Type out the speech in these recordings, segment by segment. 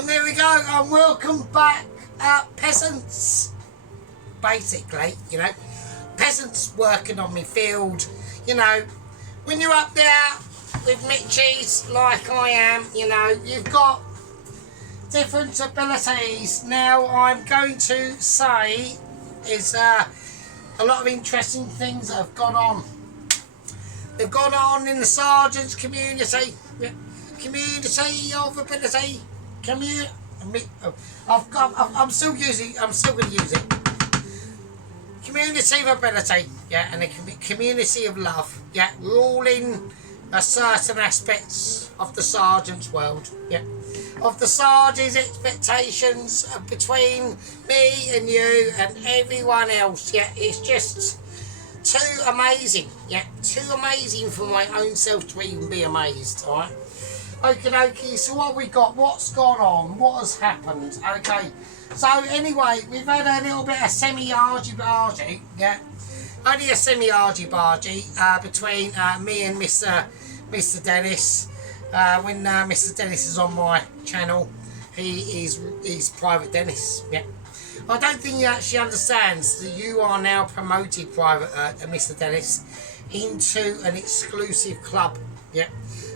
And there we go, and welcome back, peasants. Basically, you know, peasants working on my field. You know, when you're up there with Mitchies, like I am, you know, you've got different abilities. Now, I'm going to say is a lot of interesting things that have gone on. They've gone on in the sergeant's community. Community of ability. I'm still going to use it. Community of ability, yeah, and a community of love, yeah. We're all in certain aspects of the sergeant's world, yeah. Of the sergeant's expectations between me and you and everyone else, yeah. It's just too amazing, yeah. Too amazing for my own self to even be amazed, alright. Okie dokie, so what we got? What's gone on? What has happened? Okay, so anyway, we've had a little bit of semi-argy-bargy, yeah. Only a semi-argy-bargy between me and Mr. Dennis. When Mr. Dennis is on my channel, he's Private Dennis, yeah. I don't think he actually understands that you are now promoted, Mr. Dennis, into an exclusive club, yeah,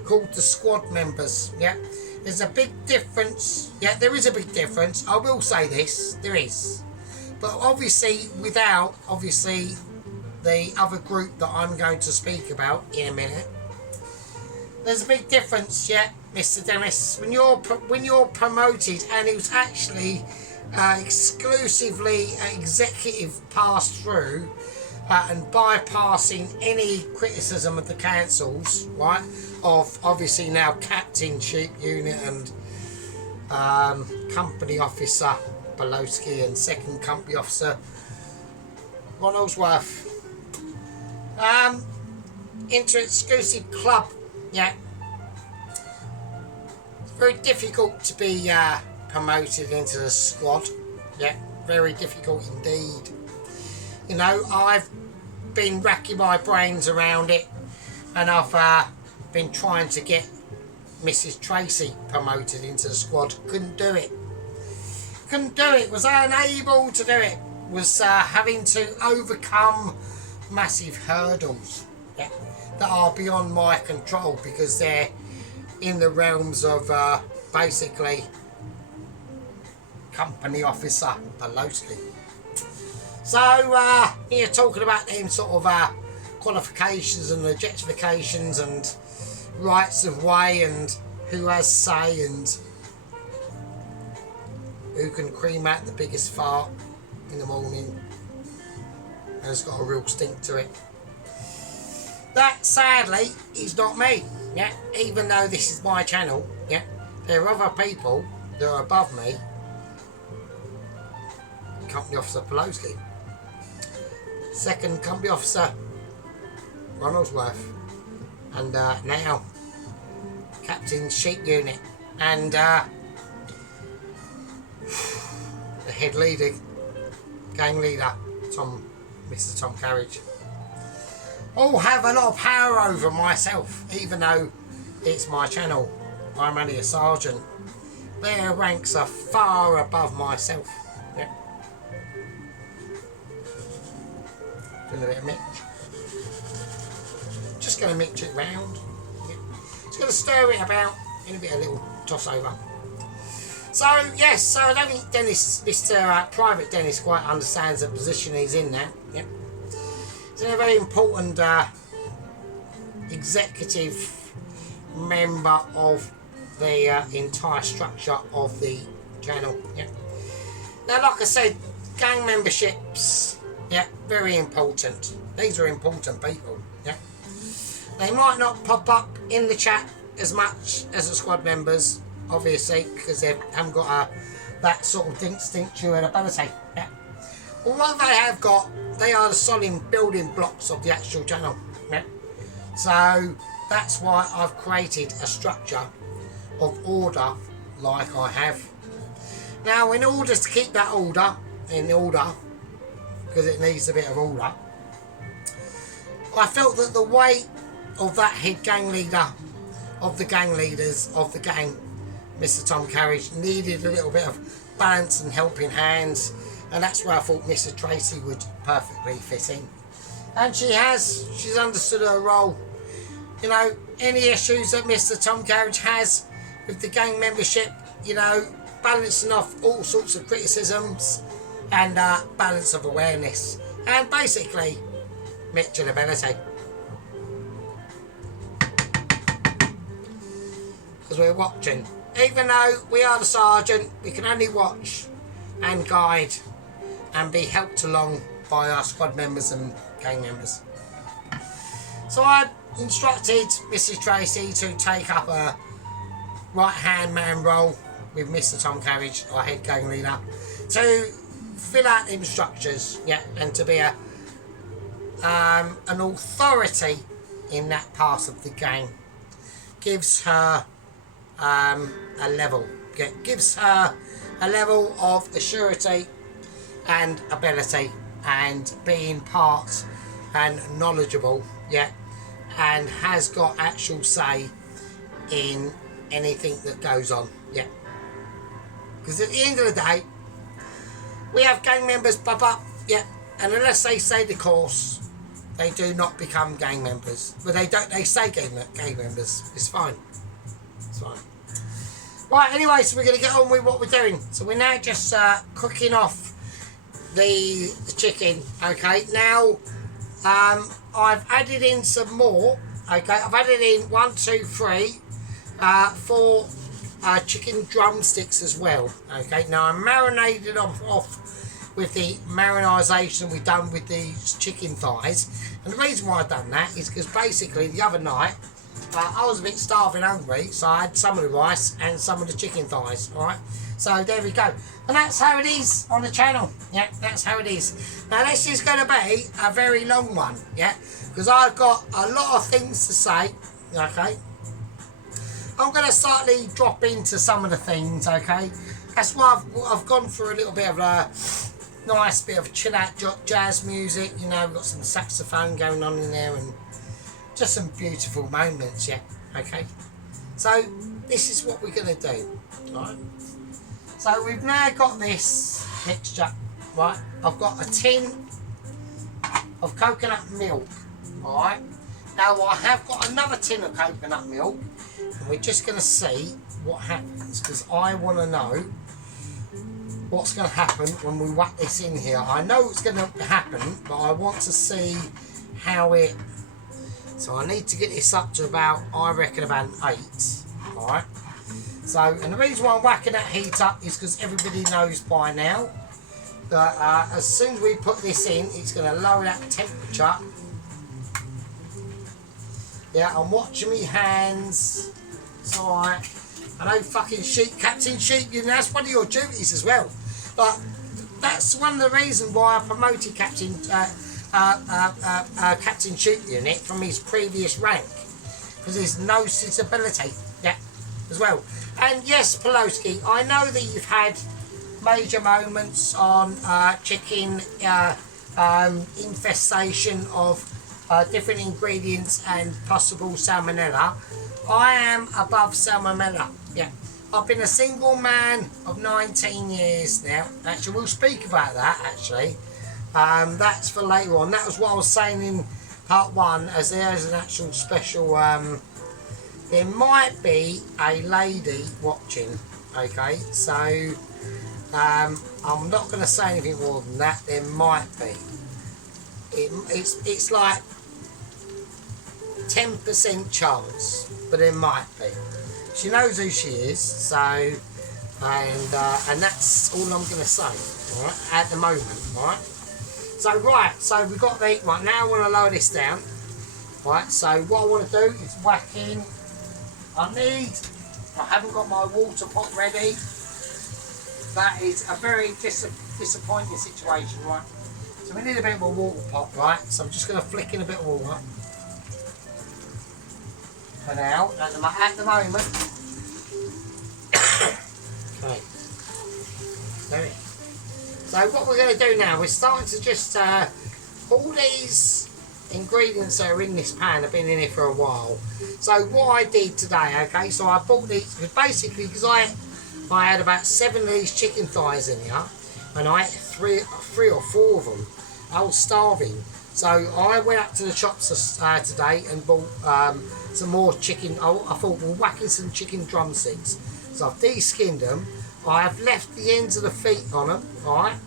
called the Squad Members, yeah. There's a big difference, yeah, there is a big difference, I will say this, there is. But obviously, without, the other group that I'm going to speak about in a minute, there's a big difference, yeah, Mr. Dennis. When you're promoted, and it was actually exclusively executive pass through and bypassing any criticism of the councils, right? Of obviously now Captain Sheep Unit and Company Officer Belowski and Second Company Officer Ronaldsworth into exclusive club, yeah. It's very difficult to be promoted into the squad, yeah, very difficult indeed. You know, I've been racking my brains around it, and I've been trying to get Mrs. Tracy promoted into the squad. Couldn't do it. Was unable to do it. Was having to overcome massive hurdles, yeah, that are beyond my control because they're in the realms of basically Company Officer Belowski. So you're talking about them sort of qualifications and objectifications and rights of way and who has say and who can cream out the biggest fart in the morning and has got a real stink to it. That sadly is not me, yeah. Even though this is my channel, yeah, there are other people that are above me. Company Officer Pelowski, Second Company Officer Ronaldsworth, and now Captain Sheep Unit, and the head leader, gang leader, Mr. Tom Carriage, all have a lot of power over myself, even though it's my channel. I'm only a sergeant. Their ranks are far above myself. Yeah. Doing a bit of mix. Just going to mix it round. Yeah. Just going to stir it about in a bit of a little toss over. So yes, so I don't think Dennis, Mr. Private Dennis, quite understands the position he's in now. Yeah. He's a very important executive member of the entire structure of the channel. Yeah. Now, like I said, gang memberships, yeah, very important. These are important people. Yeah. They might not pop up in the chat as much as the squad members, obviously, because they haven't got that sort of instinctual ability. Yeah. Well, what they have got, they are the solid building blocks of the actual channel. Yeah. So that's why I've created a structure of order like I have. Now, in order to keep that order in order, because it needs a bit of order, I felt that the weight of that head gang leader, of the gang leaders of the gang, Mr. Tom Carriage needed a little bit of balance and helping hands, and that's where I thought Mrs. Tracy would perfectly fit in. And she's understood her role. You know, any issues that Mr. Tom Carriage has with the gang membership, you know, balancing off all sorts of criticisms and balance of awareness, and basically Mitchell ability. Because we're watching. Even though we are the sergeant, we can only watch and guide and be helped along by our squad members and gang members. So I instructed Mrs. Tracy to take up a right-hand man role with Mr. Tom Carriage, our head gang leader, to fill out the instructions, yeah, and to be an authority in that part of the gang. Gives her a level, gives her a level of assurity and ability and being part and knowledgeable, yeah, and has got actual say in anything that goes on, yeah. Because at the end of the day, we have gang members pop up, yeah, and unless they say the course, they do not become gang members. But they say gang members. It's fine. It's fine. Right, anyway, so we're going to get on with what we're doing. So we're now just cooking off the chicken, okay. Now, I've added in some more, okay. I've added in 1, 2, 3, 4 chicken drumsticks as well, okay. Now I'm marinated off with the marinisation we've done with these chicken thighs, and the reason why I've done that is because basically the other night I was a bit starving hungry, so I had some of the rice and some of the chicken thighs, alright. So there we go, and that's how it is on the channel, yeah, that's how it is. Now this is going to be a very long one, yeah, because I've got a lot of things to say, okay. I'm going to slightly drop into some of the things, okay. That's why I've gone for a little bit of a nice bit of chill out jazz music, you know, we've got some saxophone going on in there and just some beautiful moments, yeah, okay. So this is what we're going to do, right. So we've now got this mixture, right. I've got a tin of coconut milk, alright. Now I have got another tin of coconut milk, and we're just going to see what happens, because I want to know what's going to happen when we whack this in here. I know what's going to happen, but I want to see how it... So I need to get this up to about, I reckon, about an 8, alright. So, and the reason why I'm whacking that heat up is because everybody knows by now that as soon as we put this in, it's going to lower that temperature. Yeah, I'm watching me hands. It's alright. I know fucking sheep, Captain Sheep, you know, that's one of your duties as well. But that's one of the reasons why I promoted Captain Sheep Unit from his previous rank. Because there's no suitability, yeah, as well. And yes, Pelosi, I know that you've had major moments on chicken infestation of different ingredients and possible salmonella. I am above salmonella, yeah. I've been a single man of 19 years now. Actually, we'll speak about that, actually. That's for later on. That was what I was saying in part 1, as there's an actual special... there might be a lady watching, okay? So, I'm not going to say anything more than that. There might be. It's like 10% chance, but there might be. She knows who she is, so and that's all I'm going to say, all right, at the moment, all right. So so we've got the right now. I want to lower this down, right. So what I want to do is whack in. I haven't got my water pot ready. That is a very disappointing situation, right. So we need a bit of a water pot, right. So I'm just going to flick in a bit of water. For now, at the moment. Okay. So what we're going to do now, we're starting to just pull these ingredients that are in this pan have been in here for a while. So what I did today, okay, so I bought these basically because I had about 7 of these chicken thighs in here, and I ate three or four of them. I was starving, so I went up to the shops today and bought some more chicken. I thought we'll whack in some chicken drumsticks. So I've de-skinned them. I have left the ends of the feet on them, alright?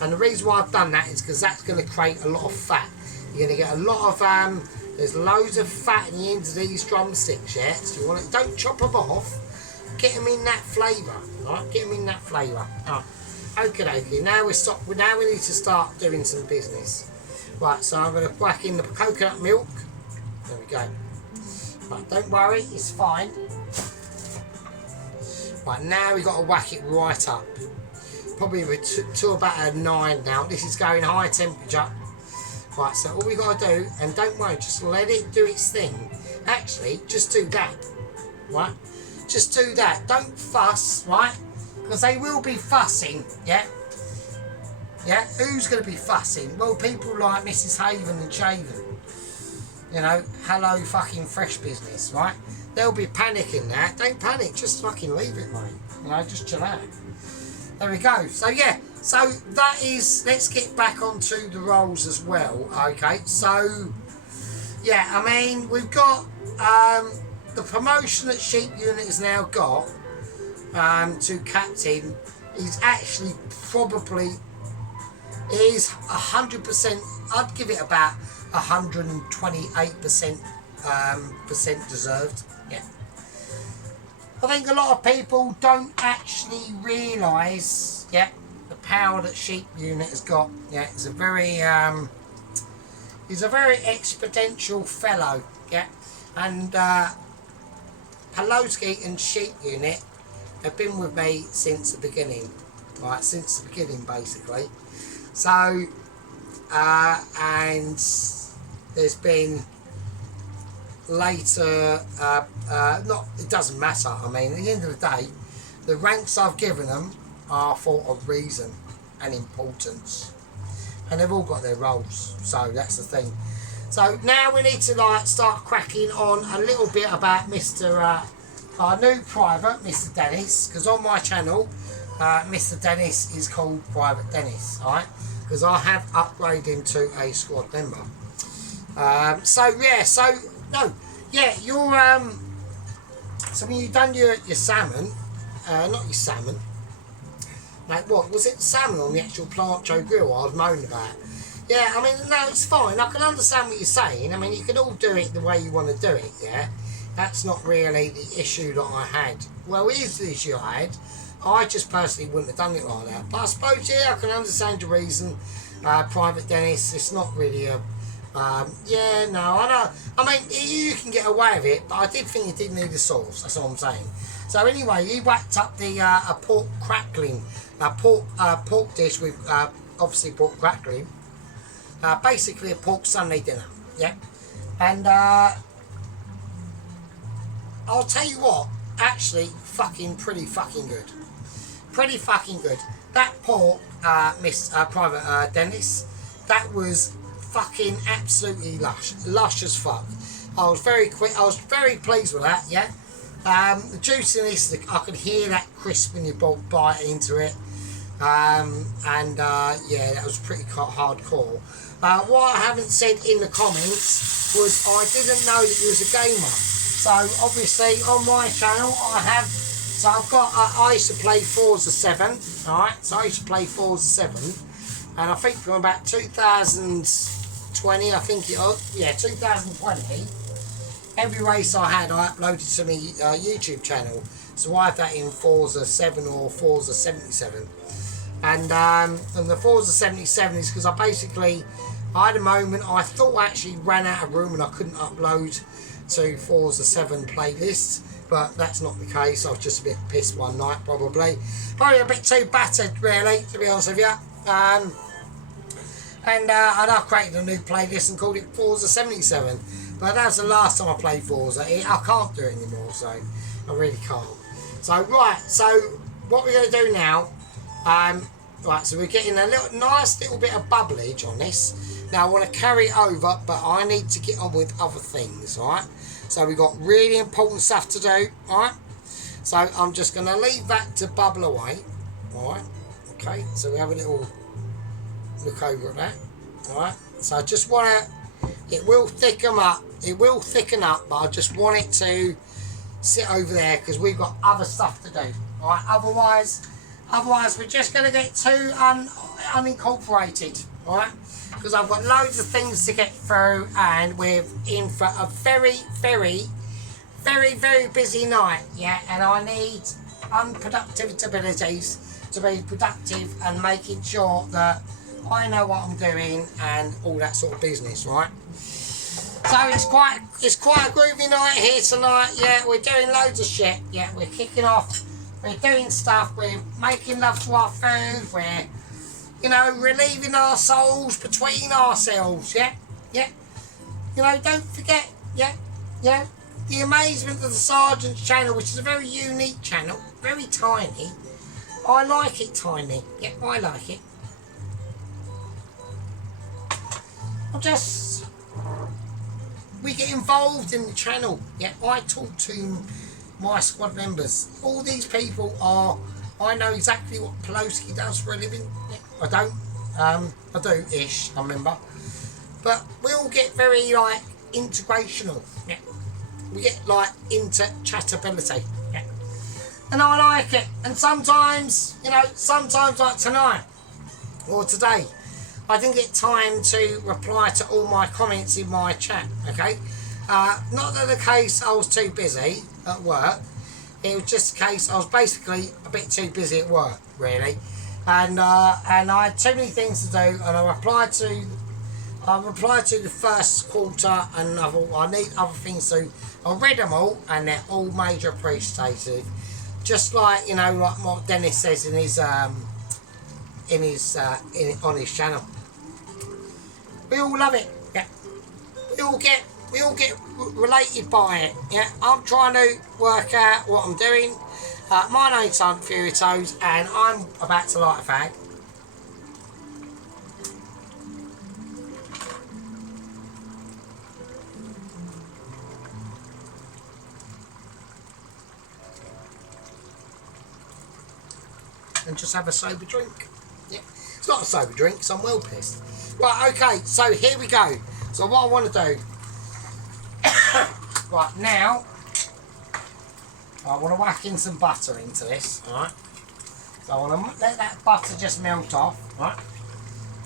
And the reason why I've done that is because that's going to create a lot of fat. You're going to get a lot of, there's loads of fat in the ends of these drumsticks, yeah? So you want to, don't chop them off, get them in that flavour, alright? Get them in that flavour. Alright. Okay, now we need to start doing some business. Right, so I'm going to whack in the coconut milk. There we go. Right, don't worry, it's fine. Right, now we've got to whack it right up. Probably to about a 9 now. This is going high temperature. Right, so all we got to do, and don't worry, just let it do its thing. Actually, just do that. Right? Just do that. Don't fuss, right? Because they will be fussing, yeah? Yeah? Who's going to be fussing? Well, people like Mrs. Haven and Shaven. You know, hello fucking fresh business, right? They'll be panicking that. Don't panic, just fucking leave it, mate. You know, just chill out. There we go. So yeah, so that is, let's get back onto the rolls as well. Okay, so yeah, I mean, we've got the promotion that Sheep Unit has now got to captain is actually probably is 100%. I'd give it about 128% percent deserved. Yeah, I think a lot of people don't actually realise, yeah, the power that Sheep Unit has got. Yeah, he's a very exponential fellow. Yeah, and Paloski and Sheep Unit have been with me since the beginning. Right, since the beginning basically. So and there's been later, it doesn't matter. I mean, at the end of the day, the ranks I've given them are for a reason and importance, and they've all got their roles. So that's the thing. So now we need to like start cracking on a little bit about Mr. Our new private, Mr. Dennis, because on my channel, Mr. Dennis is called Private Dennis, alright? Because I have upgraded him to a squad member. So when you've done your salmon, not your salmon, like what, was it salmon on the actual plancho grill I was moaning about? Yeah, I mean, no, it's fine, I can understand what you're saying. I mean, you can all do it the way you want to do it, yeah? That's not really the issue that I had. Well, it is the issue I had. I just personally wouldn't have done it like that. But I suppose, yeah, I can understand the reason. Private Dennis, it's not really a... yeah, no, I know. I mean, you can get away with it, but I did think you did need a sauce. That's all I'm saying. So anyway, he whacked up the a pork crackling, pork dish with obviously pork crackling. Basically a pork Sunday dinner. Yeah, and I'll tell you what, actually, pretty fucking good. Pretty fucking good. That pork, Private Dennis, that was fucking absolutely lush as fuck. I was very pleased with that. Yeah, the juiciness, I could hear that crisp when you bite into it, yeah, that was pretty hardcore. What I haven't said in the comments was I didn't know that you was a gamer. So obviously on my channel I used to play Forza 7. Alright, so I used to play Forza 7, and I think from about 2020, 2020, every race I had I uploaded to my YouTube channel. So I have that in Forza 7 or Forza 77. And the Forza 77 is because I had a moment, I thought I actually ran out of room and I couldn't upload to Forza 7 playlists, but that's not the case. I was just a bit pissed one night, probably a bit too battered, really, to be honest with you. And I created a new playlist and called it Forza 77, but that was the last time I played Forza. I can't do it anymore, so I really can't. So right, so what we're going to do now, right, so we're getting a nice little bit of bubblage on this. Now I want to carry it over, but I need to get on with other things, alright? So we've got really important stuff to do, alright? So I'm just going to leave that to bubble away, alright? Okay, so we have a little look over at that, alright? So I just want to, it will thicken up, but I just want it to sit over there because we've got other stuff to do, alright? Otherwise we're just going to get too unincorporated, alright? Because I've got loads of things to get through and we're in for a very, very, very, very busy night, yeah? And I need unproductive abilities to be productive and making sure that I know what I'm doing and all that sort of business, right? So it's quite a groovy night here tonight, yeah? We're doing loads of shit, yeah? We're kicking off, we're doing stuff, we're making love to our food, we're, you know, relieving our souls between ourselves, yeah? Yeah? You know, don't forget, yeah? Yeah? The amazement of the Sergeant's channel, which is a very unique channel, very tiny. I like it tiny, yeah, I like it. We get involved in the channel, yeah? I talk to my squad members. All these people I know exactly what Pelosi does for a living. Yeah, I don't. I do-ish, I remember. But we all get very, like, integrational. Yeah. We get, like, into chatability. Yeah. And I like it. And sometimes, you know, like tonight or today, I didn't get time to reply to all my comments in my chat, okay? Not that the case I was too busy at work. It was just a case I was basically a bit too busy at work, really. And I had too many things to do, and I replied to the first quarter, and I thought, I need other things to. I read them all, and they're all major appreciated. Just like, you know, like what Dennis says on his channel. We all love it, yeah. We all get related by it, yeah. I'm trying to work out what I'm doing. My name's Fury Toes, and I'm about to light a fag. And just have a sober drink. Yeah. It's not a sober drink, so I'm well pissed. Right, okay, so here we go. So what I want to do, right now, I want to whack in some butter into this, alright? So I want to let that butter just melt off, right?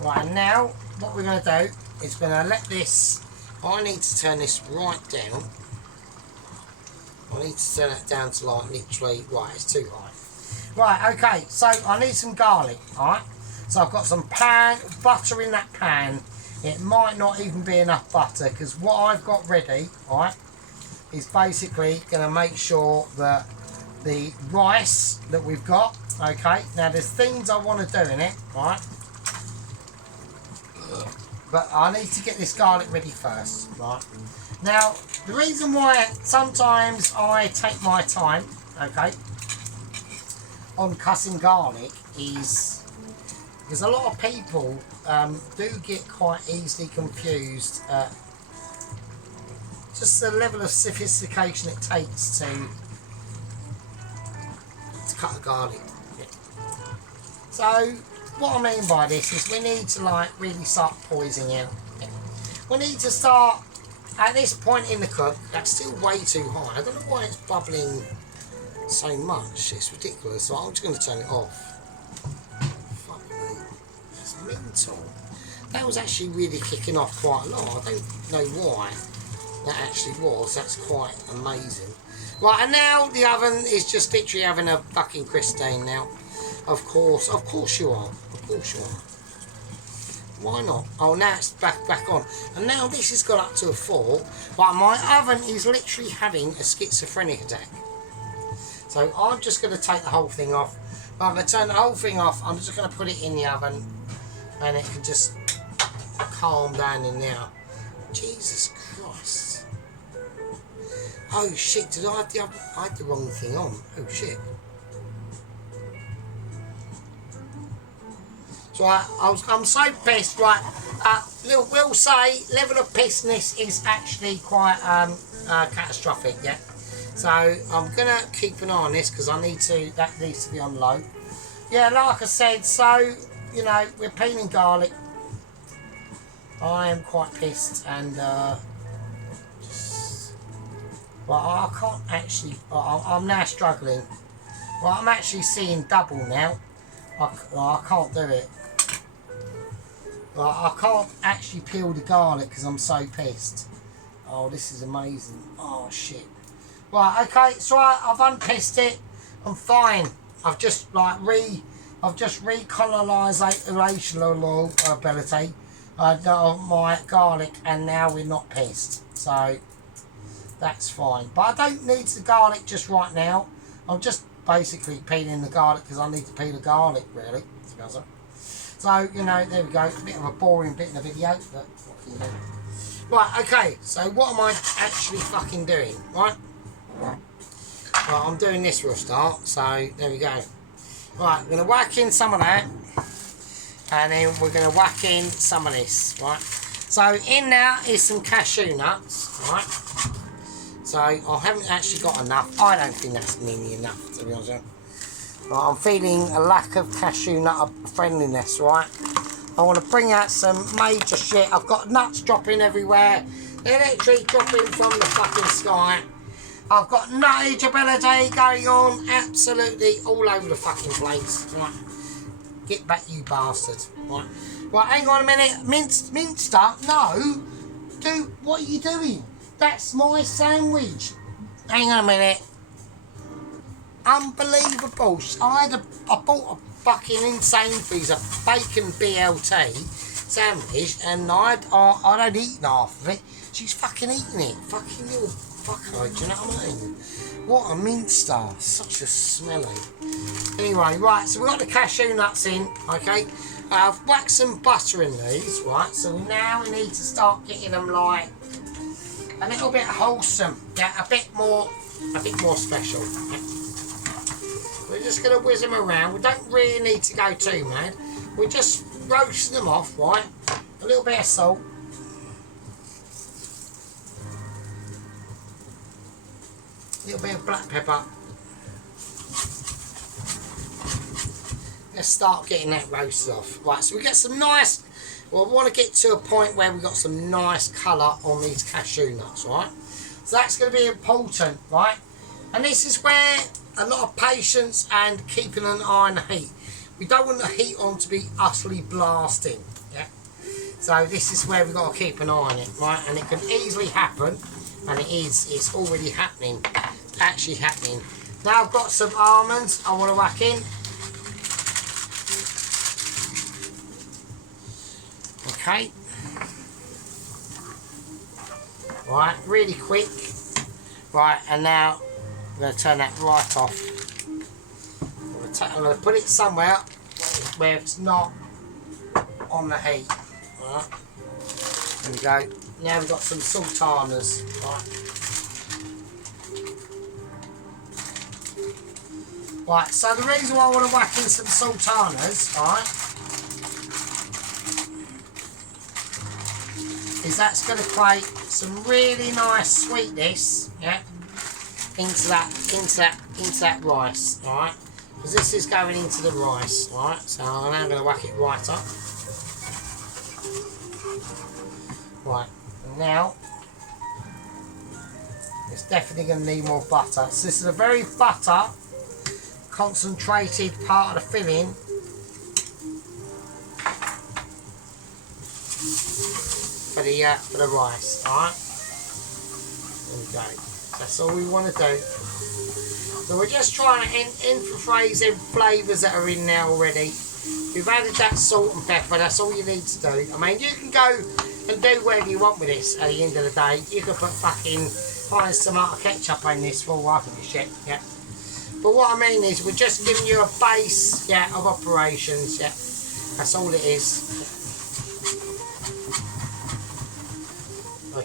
Right, and now what we're going to do is going to let this, I need to turn this right down. I need to turn it down to like literally, right, it's too high. Right, okay, so I need some garlic, alright? So I've got some butter in that pan. It might not even be enough butter because what I've got ready, alright, is basically going to make sure that the rice that we've got, okay, now there's things I want to do in it, right, but I need to get this garlic ready first, right. Now, the reason why sometimes I take my time, okay, on cutting garlic is because a lot of people do get quite easily confused at just the level of sophistication it takes to cut a garlic. So what I mean by this is we need to like really start poising out. We need to start at this point in the cook. That's still way too high. I don't know why it's bubbling so much. It's ridiculous. So I'm just going to turn it off. Fuck me. It's mental. That was actually really kicking off quite a lot. I don't know why that actually was. That's quite amazing. Right, and now the oven is just literally having a fucking Christine now. Of course you are. Of course you are. Why not? Oh, now it's back on. And now this has got up to a 4. But my oven is literally having a schizophrenic attack. So I'm just going to take the whole thing off. I'm going to turn the whole thing off. I'm just going to put it in the oven. And it can just calm down in there. Jesus Christ. Oh shit, did I have I had the wrong thing on. Oh shit. So I'm so pissed, right? We'll say level of pissedness is actually quite catastrophic, yeah. So I'm gonna keep an eye on this because that needs to be on low. Yeah, like I said, so you know we're peeling garlic. I am quite pissed and well, I can't actually. I'm now struggling. Well, I'm actually seeing double now. I can't do it. Well, I can't actually peel the garlic because I'm so pissed. Oh, this is amazing. Oh shit. Right, okay, so I've unpissed it. I'm fine. I've just recolonisation ability of my garlic, and now we're not pissed. So that's fine. But I don't need the garlic just right now. I'm just basically peeling the garlic because I need to peel the garlic, really. So, you know, there we go. It's a bit of a boring bit in the video, but what can you do? Right, okay, so what am I actually fucking doing, right? Right, I'm doing this for a start, so there we go. Right, we're going to whack in some of that, and then we're going to whack in some of this, right? So in there is some cashew nuts, right? So I haven't actually got enough. I don't think that's nearly enough, to be honest with you. Right, I'm feeling a lack of cashew nut friendliness, right? I want to bring out some major shit. I've got nuts dropping everywhere. Electric dropping from the fucking sky. I've got nuttage ability going on absolutely all over the fucking place. Right. Get back, you bastard. Right. Right, hang on a minute. Minster? No. Dude, what are you doing? That's my sandwich. Hang on a minute. Unbelievable. I bought a fucking insane piece of bacon BLT sandwich, and I'd only eaten half of it. She's fucking eating it. Fucking little fucker, do you know what I mean? What a minster. Such a smelly. Anyway, right, so we've got the cashew nuts in, okay? I've whacked some butter in these, right? So now we need to start getting them like a little bit wholesome, yeah, a bit more special. Yeah. We're just going to whiz them around. We don't really need to go too mad. We're just roasting them off, right? A little bit of salt. A little bit of black pepper. Let's start getting that roasted off. Right, so we get some nice... Well, I want to get to a point where we've got some nice colour on these cashew nuts, right? So that's going to be important, right? And this is where a lot of patience and keeping an eye on the heat. We don't want the heat on to be utterly blasting, yeah? So this is where we've got to keep an eye on it, right? And it can easily happen, and it's already happening, actually happening. Now I've got some almonds I want to whack in. Okay. Right, really quick. Right, and now I'm going to turn that right off. I'm going to put it somewhere where it's not on the heat. Right. There we go. Now we've got some sultanas. Right. Right, so the reason why I want to whack in some sultanas, right, is that's going to create some really nice sweetness, yeah, into that rice, alright? Because this is going into the rice, alright? So I'm now going to whack it right up. Right, and now it's definitely going to need more butter. So this is a very butter concentrated part of the filling. For the rice, alright? There we go. That's all we want to do. So we're just trying to infiltrate them flavours that are in there already. We've added that salt and pepper, that's all you need to do. I mean, you can go and do whatever you want with this at the end of the day. You can put fucking Heinz tomato ketchup in this for all I give a shit, yeah. But what I mean is, we're just giving you a base, yeah, of operations, yeah. That's all it is.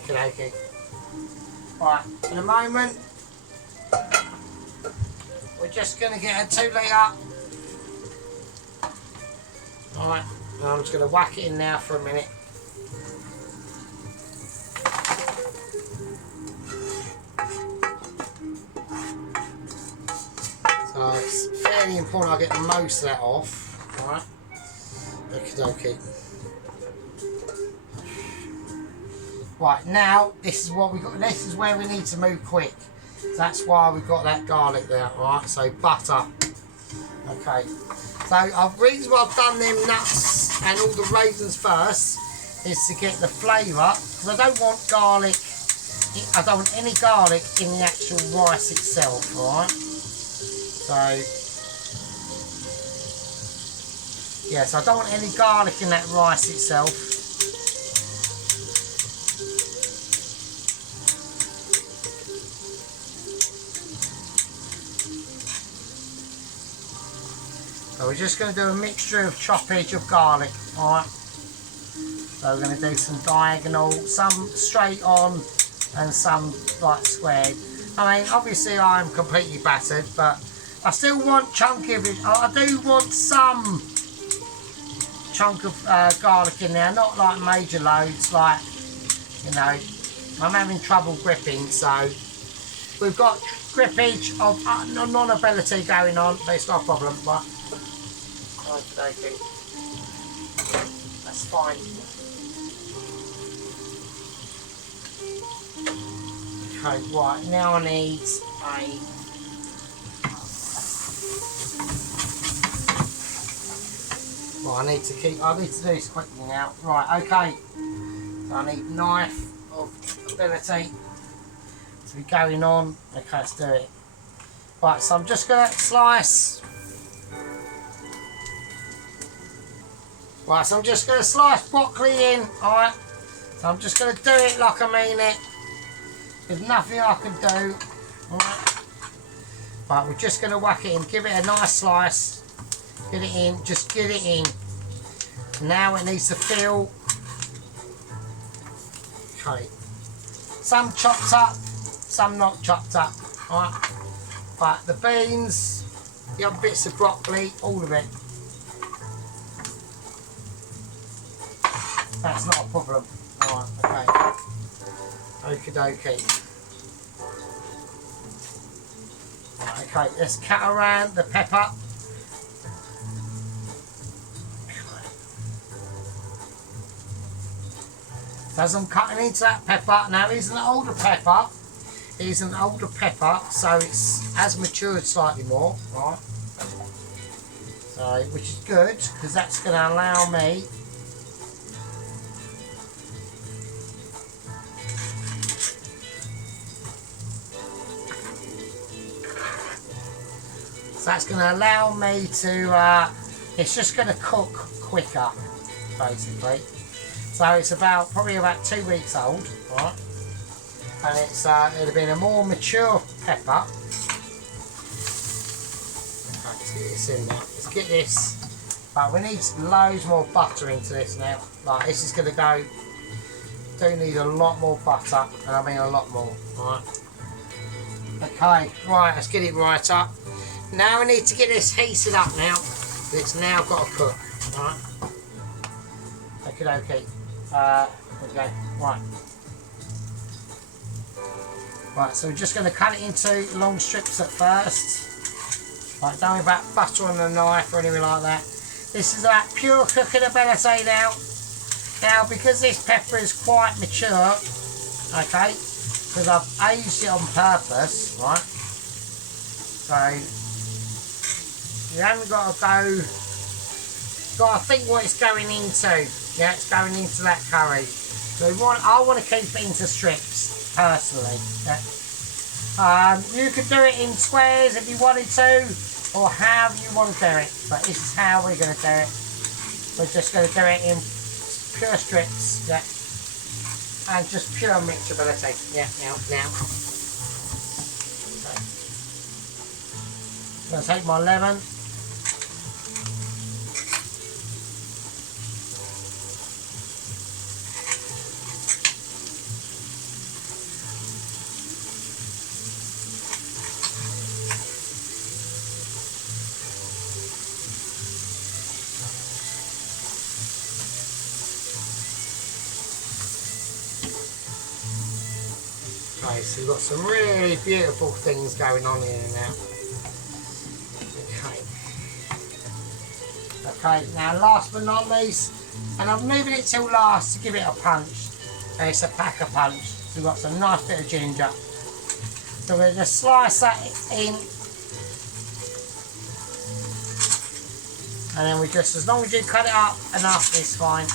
Okay. Right, in a moment, we're just going to get a 2 litre. Alright, And I'm just going to whack it in now for a minute. So it's fairly important I get most of that off. Alright. Okie dokie. Right, now this is what we got. This is where we need to move quick. So that's why we've got that garlic there. Alright, so butter. Okay. So the reason why I've done them nuts and all the raisins first is to get the flavour, because I don't want garlic. I don't want any garlic in the actual rice itself. Alright. So yeah, so I don't want any garlic in that rice itself. So we're just going to do a mixture of choppage of garlic, alright. So we're going to do some diagonal, some straight on and some like squared. I mean, obviously I'm completely battered, but I still want chunky of it. I do want some chunk of garlic in there, not like major loads, like, you know, I'm having trouble gripping, so we've got grippage of non-ability going on, but it's not a problem, but okay. That's fine. Okay, right, now I need a I need to do this quickly now. Right, okay. So I need knife of ability to be going on. Okay, let's do it. Right, so I'm just going to slice. Right, so I'm just going to slice broccoli in. Alright. So I'm just going to do it like I mean it. There's nothing I can do. Alright. Right, we're just going to whack it in. Give it a nice slice. Get it in, just get it in. Now it needs to fill. Okay. Some chopped up, some not chopped up. Alright. But the beans, the other bits of broccoli, all of it. That's not a problem. Alright, okay. Okie dokie. Right, okay, let's cut around the pepper. So as I'm cutting into that pepper, now it's an older pepper, so it's has matured slightly more, right? So, which is good, because that's going to allow me to, it's just going to cook quicker, basically. So it's probably about 2 weeks old, right? And it's it'll be a more mature pepper. Let's get this in there. Let's get this. But we need loads more butter into this now. Like this is going to go. Do need a lot more butter, and I mean a lot more. Right. Okay. Right. Let's get it right up. Now we need to get this heated up now. It's now got to cook. Right. Okay. There we go. Right. Right, so we're just going to cut it into long strips at first. Right, don't worry about butter on the knife or anything like that. This is about pure cooking ability now. Now, because this pepper is quite mature, okay, because I've aged it on purpose, right? So, you haven't got to go, you've got to think what it's going into. Yeah, it's going into that curry. So I want to keep it into strips, personally. Yeah. You could do it in squares if you wanted to, or however you want to do it. But this is how we're going to do it. We're just going to do it in pure strips, yeah, and just pure mixability. Yeah, now. Okay. I'm going to take my lemon. Okay, so we've got some really beautiful things going on here now. Okay, now last but not least, and I'm moving it till last to give it a punch, and it's a pack of punch. So we've got some nice bit of ginger. So we're going to slice that in, and then we just, as long as you cut it up enough, it's fine.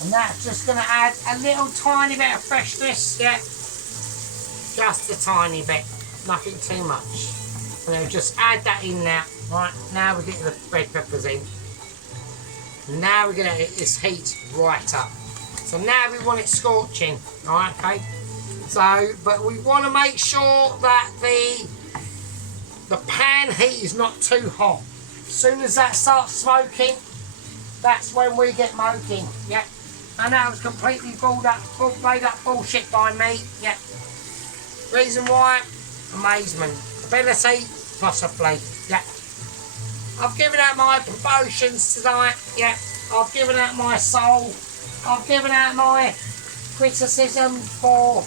And that's just going to add a little tiny bit of freshness, yeah. Just a tiny bit, nothing too much. And then just add that in now. Right, now we get the red peppers in. Now we're going to get this heat right up. So now we want it scorching, alright, okay? So, but we want to make sure that the pan heat is not too hot. As soon as that starts smoking, that's when we get moking, yeah. And that was completely made up bullshit by me, yeah. Reason why? Amazement. Ability, possibly, yeah. I've given out my promotions tonight, yeah. I've given out my soul. I've given out my criticism for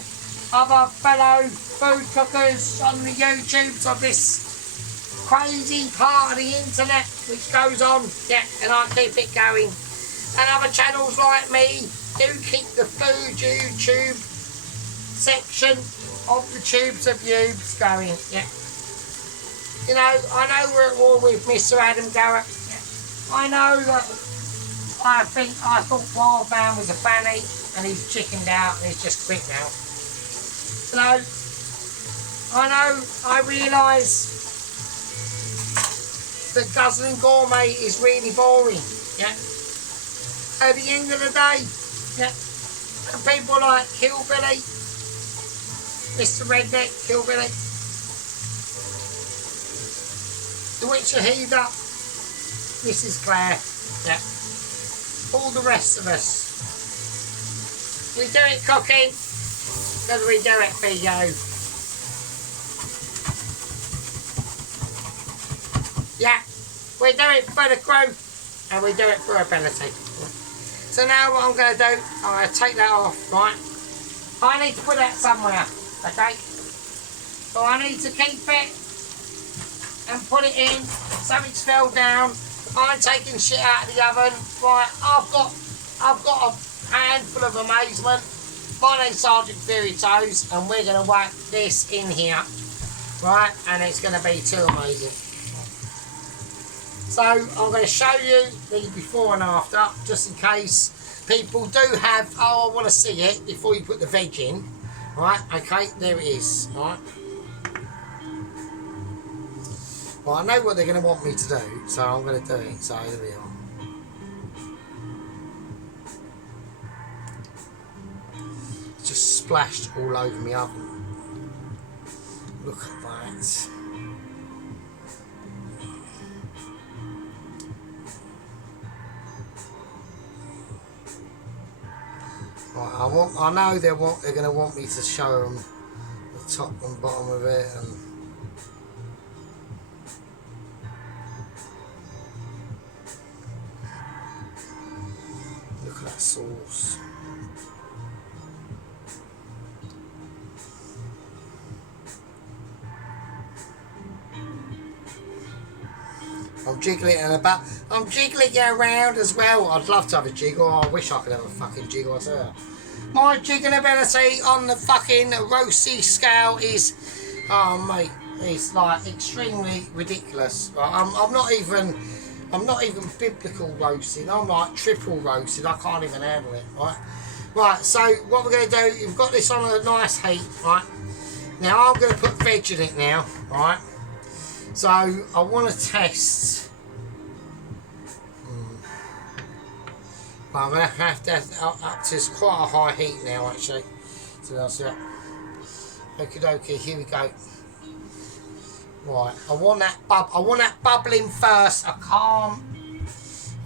other fellow food cookers on the YouTubes of this crazy part of the internet which goes on, yeah, and I keep it going. And other channels like me do keep the food YouTube section of the tubes of Ubes going, yeah. You know, I know we're at war with Mr. Adam Garrett. Yeah. I know that I thought Wild Man was a fanny and he's chickened out and he's just quit now. So, I realise that Guzzling Gourmet is really boring, yeah. At the end of the day, yeah, and people like Killbilly, Mr. Redneck, Killbilly, The Witcher Heather, Mrs. Claire, yeah, all the rest of us. We do it cooking, because we do it for you. Yeah, we do it for the growth, and we do it for ability. So now what I'm going to do, I'm going to take that off, right? I need to put that somewhere, okay? So I need to keep it and put it in so it's fell down. I'm taking shit out of the oven, right? I've got a handful of amazement. My name's Sergeant Fury Toes, and we're going to whack this in here, right? And it's going to be too amazing. So I'm going to show you the before and after, just in case people do have, oh, I want to see it before you put the veg in. Right, okay, there it is. Right. Well, I know what they're going to want me to do, so I'm going to do it. So here we are. It's just splashed all over my oven. Look at that. Right, I know they're going to want me to show them the top and bottom of it, and look at that sauce. I'm jiggling it about. I'm jiggling it around as well. I'd love to have a jiggle. I wish I could have a fucking jiggle. I say, my jiggling ability on the fucking roasty scale is, oh mate, it's like extremely ridiculous. I'm not even biblical roasting. I'm like triple roasted. I can't even handle it. Right. Right. So what we're going to do? You've got this on a nice heat. Right. Now I'm going to put veg in it now. Right. So I want to test. Well, I'm going to have to up to quite a high heat now, actually. So that's it. Okie dokie, here we go. Right, I want that bubbling first. I'm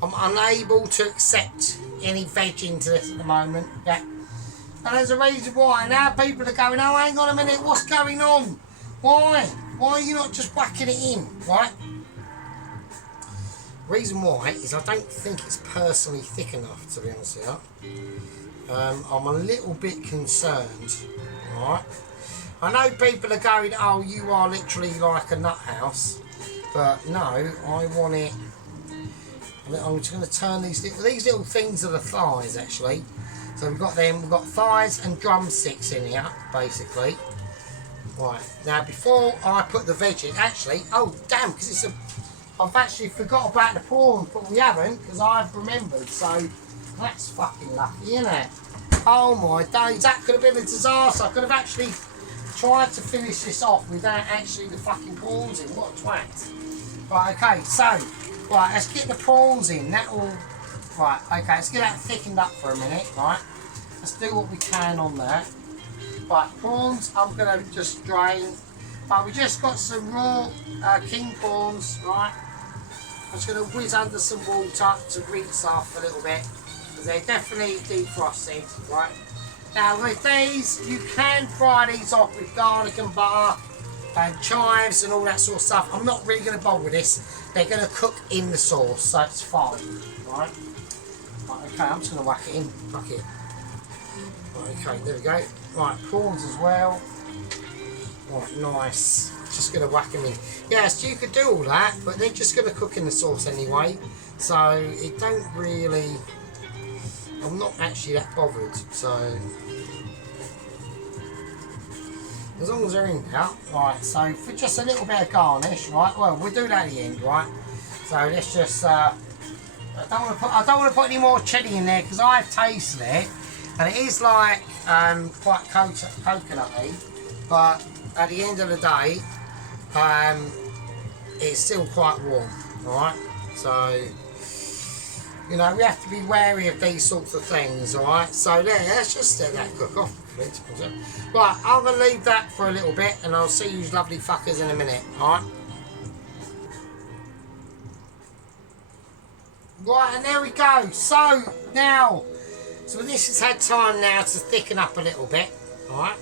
unable to accept any veg into this at the moment. Yeah. And there's a reason why. Now people are going, oh, hang on a minute, what's going on? Why? Why are you not just whacking it in, right? Reason why is I don't think it's personally thick enough, to be honest with you. I'm a little bit concerned, right? I know people are going, oh, you are literally like a nut house, but no, I want it. I'm just going to turn these little things are the thighs actually. So we've got them, we've got thighs and drumsticks in here, basically. Right, now before I put the veg in, actually, oh damn, because I've actually forgot about the prawns, but we haven't, because I've remembered, so that's fucking lucky, isn't it? Oh my days, that could have been a disaster. I could have actually tried to finish this off without actually the fucking prawns in. What a twat. Right, okay, so, right, let's get the prawns in. That will, right, okay, let's get that thickened up for a minute, right? Let's do what we can on that. Right, prawns, I'm going to just drain. Right, we just got some raw king prawns, right? I'm just going to whiz under some water to rinse off a little bit. Because they're definitely defrosted, right? Now with these, you can fry these off with garlic and butter and chives and all that sort of stuff. I'm not really going to bother with this. They're going to cook in the sauce, so it's fine, right? Right, okay, I'm just going to whack it in. Fuck it. Right, okay, there we go. Right, prawns as well. Right, nice. Just going to whack them in. Yes, you could do all that, but they're just going to cook in the sauce anyway. So it don't really... I'm not actually that bothered, so... As long as they're in there. Right, so for just a little bit of garnish, right? Well, we'll do that at the end, right? So let's just... I don't want to put any more chilli in there because I've tasted it. And it is like quite coconutty, but at the end of the day, it's still quite warm, alright? So, you know, we have to be wary of these sorts of things, alright? So let's just let that cook off. Right, I'm going to leave that for a little bit and I'll see you lovely fuckers in a minute, alright? Right, and there we go. So, now... So this has had time now to thicken up a little bit, alright?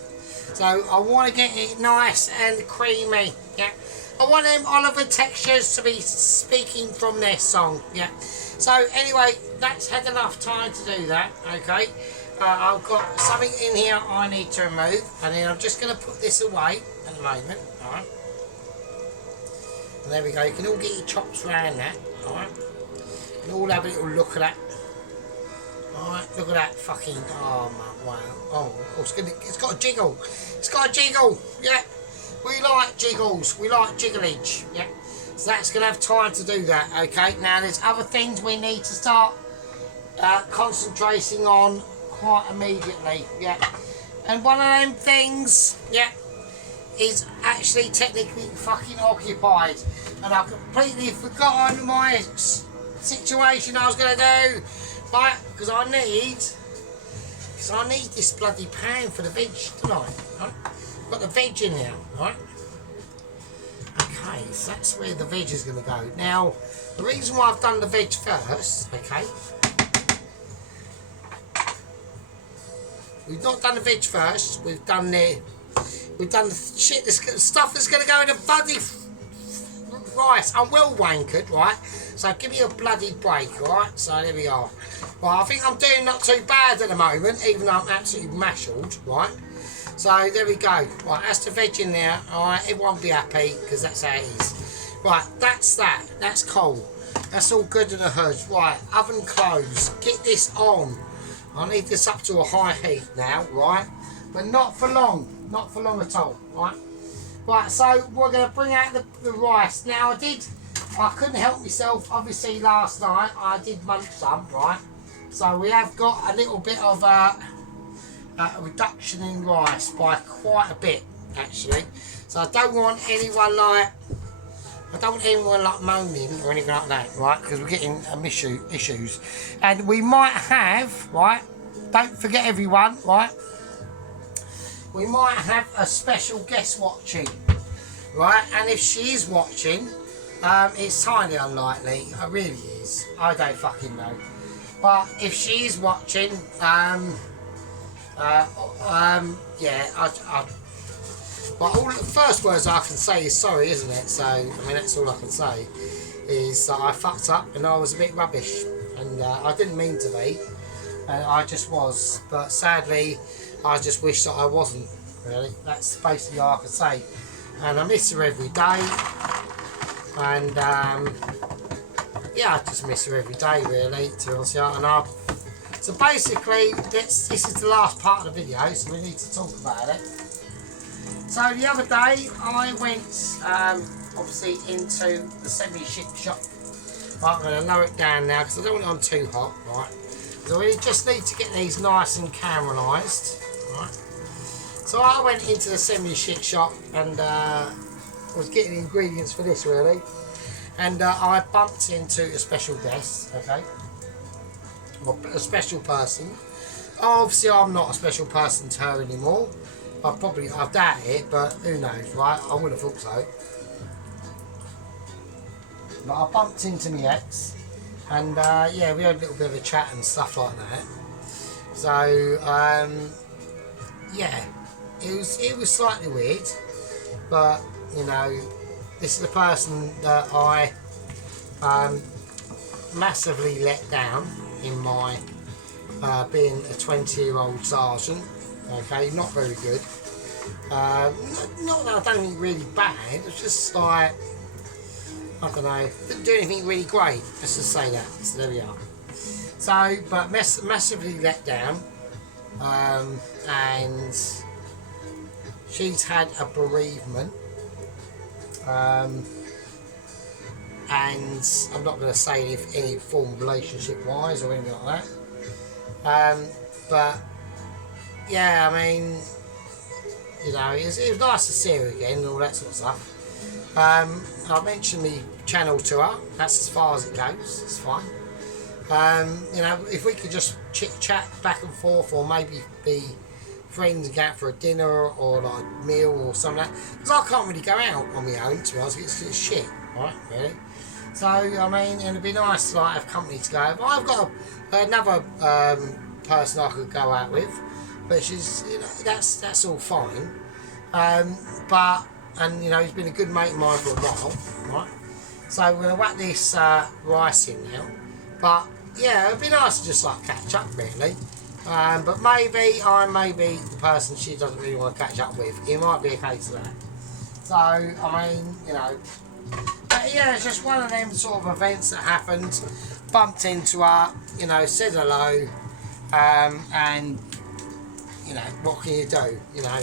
So I want to get it nice and creamy, yeah? I want them Oliver textures to be speaking from their song, yeah? So anyway, that's had enough time to do that, okay? I've got something in here I need to remove, and then I'm just going to put this away at the moment, alright? And there we go, you can all get your chops around that, alright? You can all have a little look at that. Alright, look at that fucking, oh my, wow, oh, it's got a jiggle, it's got a jiggle, yeah, we like jiggles, we like jigglage, yeah, so that's going to have time to do that, okay. Now there's other things we need to start concentrating on quite immediately, yeah, and one of them things, yeah, is actually technically fucking occupied, and I've completely forgotten my situation I was going to do. Right, because I need this bloody pan for the veg tonight. Right? I've got the veg in there, right? Okay, so that's where the veg is going to go. Now, the reason why I've done the veg first, okay? We've not done the veg first. We've done the shit, the stuff that's going to go in the bloody rice. I'm well wankered, right? So give me a bloody break, alright? So there we are. Well, I think I'm doing not too bad at the moment, even though I'm absolutely mashled, right? So there we go. Right, that's the veg in there, alright? It won't be happy, because that's how it is. Right, that's that. That's cool. That's all good in the hood. Right, oven closed. Get this on. I need this up to a high heat now, right? But not for long. Not for long at all, right? Right, so we're going to bring out the rice. Now, I couldn't help myself, obviously last night I did munch some, right? So we have got a little bit of a reduction in rice by quite a bit, actually. So I don't want anyone like moaning or anything like that, right? Because we're getting issues. And we might have, right? Don't forget everyone, right? We might have a special guest watching, right? And if she is watching, it's highly unlikely. It really is. I don't fucking know. But if she is watching, yeah, but all the first words I can say is sorry, isn't it? So, I mean, that's all I can say. is that I fucked up and I was a bit rubbish, and I didn't mean to be, and I just was. But sadly, I just wish that I wasn't. Really, that's basically all I can say. And I miss her every day, and yeah, I just miss her every day, really. To be honest, and so basically, this is the last part of the video, so we need to talk about it. So the other day, I went obviously into the semi-ship shop. Right, I'm going to lower it down now because I don't want it on too hot, right? So we just need to get these nice and caramelised, right? So I went into the semi-ship shop and was getting ingredients for this, really. And I bumped into a special guest, okay? Or a special person. Obviously, I'm not a special person to her anymore. I doubt it, but who knows, right? I would have thought so. But I bumped into my ex, and yeah, we had a little bit of a chat and stuff like that. So yeah, it was slightly weird, but you know, this is the person that I massively let down in my being a 20-year-old sergeant. Okay, not very good. Not that I don't think really bad. It's just like, I don't know, didn't do anything really great. Let's just say that. So there we are. So, but massively let down, and she's had a bereavement, and I'm not going to say if any form relationship-wise or anything like that. But yeah, I mean, you know, it was nice to see her again and all that sort of stuff. I mentioned the channel to her. That's as far as it goes. It's fine. You know, if we could just chit-chat back and forth, or maybe be friends and go out for a dinner or like a meal or something like that. Because I can't really go out on my own, to be honest. It's just shit, right, really. So, I mean, it'd be nice to like have company to go. But I've got another person I could go out with. But she's, you know, that's all fine. And you know, he's been a good mate of mine for a while, right? So we're gonna whack this rice in now. But yeah, it'd be nice to just like catch up, really. But maybe I may be the person she doesn't really want to catch up with. It might be a case of that. So I mean, you know, but yeah, it's just one of them sort of events that happened. Bumped into her, you know, said hello, and you know, what can you do, you know?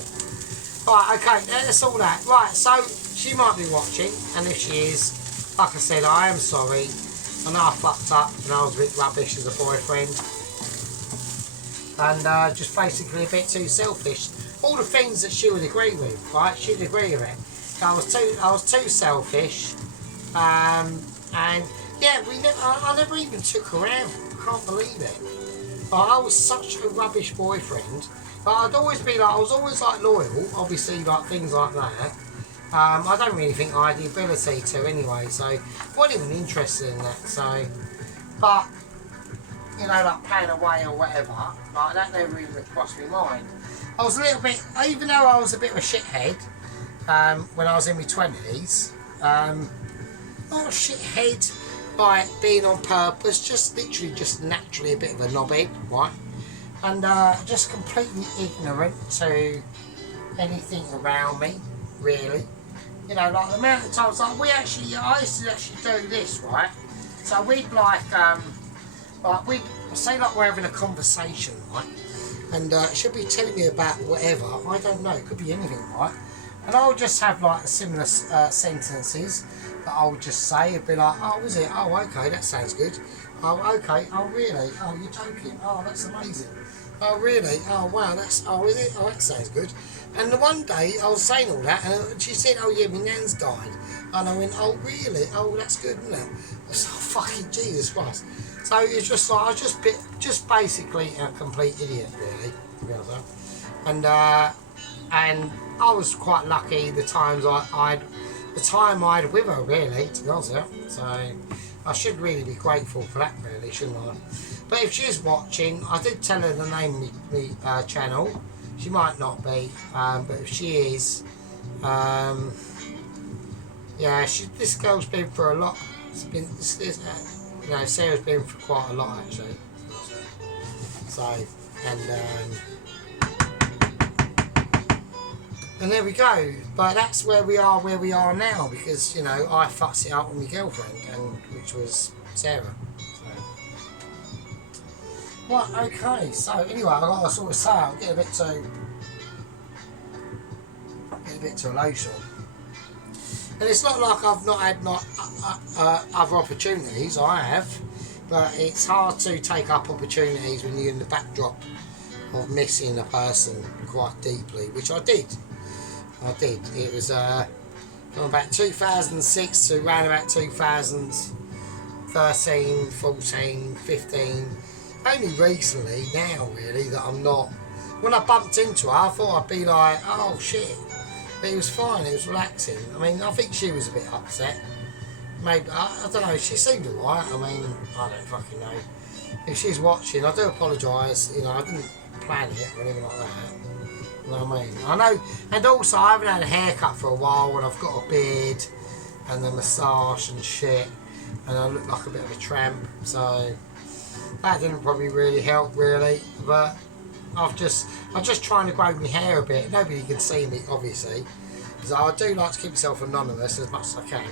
Right, okay, that's all that. Right, so she might be watching, and if she is, like I said, I am sorry. I know I fucked up and I was a bit rubbish as a boyfriend. And just basically a bit too selfish. All the things that she would agree with, right? She'd agree with it. I was too selfish. And yeah, I never even took her out. I can't believe it. I was such a rubbish boyfriend. But I was always like loyal, obviously, like things like that. I don't really think I had the ability to anyway, so I wasn't even interested in that. So, but you know, like paying away or whatever, like that never even crossed my mind. I was a little bit, even though I was a bit of a shithead when I was in my 20s, not a shithead like being on purpose, just literally just naturally a bit of a knobhead, right? And just completely ignorant to anything around me, really. You know, like the amount of times, like I used to actually do this, right? So we'd like we'd say like we're having a conversation, right? And she'll be telling me about whatever, I don't know, it could be anything, right? And I would just have like similar sentences that I would just say. It'd be like, oh, is it? Oh, okay, that sounds good. Oh, okay. Oh, really? Oh, you're joking? Oh, that's amazing. Oh, really? Oh, wow, oh, is it? Oh, that sounds good. And the one day I was saying all that, and she said, oh, yeah, my nan's died. And I went, oh, really? Oh, that's good, isn't it? I said, oh, fucking Jesus Christ. So it's just like, I was just basically a complete idiot, really, to be honest. And I was quite lucky the time I'd with her, really, to be honest. So I should really be grateful for that, really, shouldn't I? But if she's watching, I did tell her the name of my channel. She might not be, but if she is, yeah, this girl's been through a lot you know, Sarah's been for quite a lot actually. So, and there we go. But that's where we are now, because you know I fucked it up with my girlfriend, and which was Sarah. So. Right, okay. So anyway, I got to sort of say, I'll get a bit too emotional. And it's not like I've not had other opportunities. I have, but it's hard to take up opportunities when you're in the backdrop of missing a person quite deeply, which I did. It was from about 2006 to around about 2013, 14, 15. Only recently now, really, that I'm not. When I bumped into her, I thought I'd be like, oh shit. But it was fine, it was relaxing. I mean, I think she was a bit upset. Maybe, I don't know, she seemed alright. I mean, I don't fucking know. If she's watching, I do apologise. You know, I didn't plan it or anything like that. You know what I mean? I know, and also I haven't had a haircut for a while, and I've got a beard and the moustache and shit, and I look like a bit of a tramp. So that didn't probably really help, really. But I'm just trying to grow my hair a bit. Nobody can see me, obviously, so I do like to keep myself anonymous as much as I can.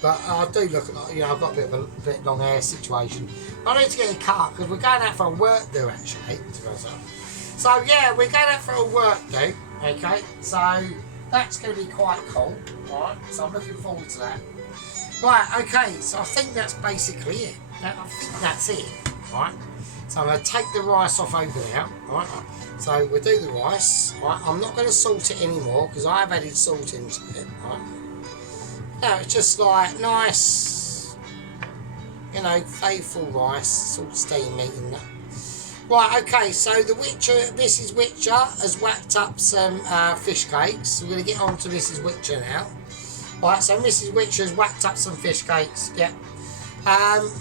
But I do look like, you know, I've got a bit long hair situation. I need to get a cut because we're going out for a work do actually. To be honest. So yeah, we're going out for a work do. Okay, so that's going to be quite cool. Alright, so I'm looking forward to that. Right, okay, so I think that's basically it. I think that's it. Alright. So I'm going to take the rice off over now, right? So we'll do the rice, right? I'm not going to salt it anymore because I have added salt into it, right? No, it's just like nice, you know, faithful rice, salt steam meat and that. Right, okay, so Mrs. Witcher has whacked up some fish cakes. So we're going to get on to Mrs. Witcher now. Right, so Mrs. Witcher has whacked up some fish cakes, yeah.